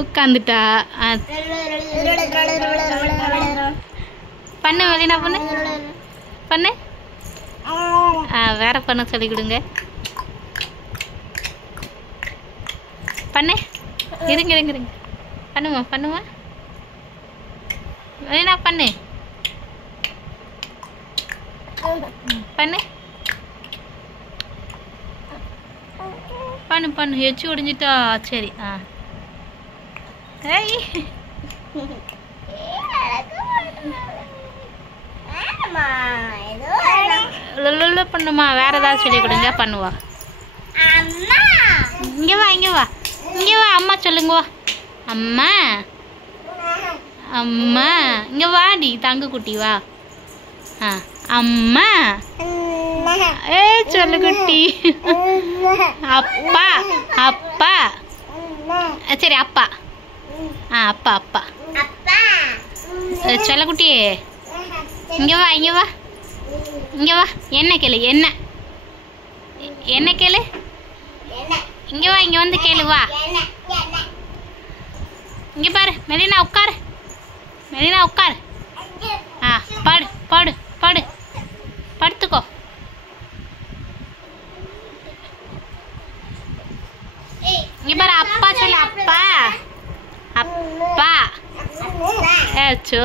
உட்காந்துட்டா. பண்ணு வெளினா பண்ணு பண்ணு. வேற பண்ண சொல்லி கொடுங்க. பண்ணு. இருங்க இருங்க இருங்க. பண்ணுமா பண்ணுமா. வெளினா பண்ணு பண்ணு பண்ணு பண்ணு. எச்சு ஒடிஞ்சிட்டா. சரி. ஏய் பண்ணுமா. வேற ஏதாவது சொல்லி கொடுங்க. பண்ணுவா. இங்கே வா இங்கே வா இங்கே வா. அம்மா சொல்லுங்க. வா அம்மா அம்மா. இங்கே வாடி தங்க குட்டி வா. அம்மா. சொல்லு குட்டி. அப்பா அப்பா. சரி அப்பா. அப்பா அப்பா. சொல்ல குட்டி. இங்கே வா இங்கே வா இங்கே வா. என்ன கேளு. என்ன என்ன கேளு. இங்கே வா. இங்கே வந்து கேளு. வா இங்கே பாரு. மெலினா உட்காரு. மெலினா உட்காரு. பாடு பாடு பாடு. படுத்துக்கோ. இங்கே பாரு. அப்பா சொல்லு. அப்பா அப்பா. ஏச்சோ.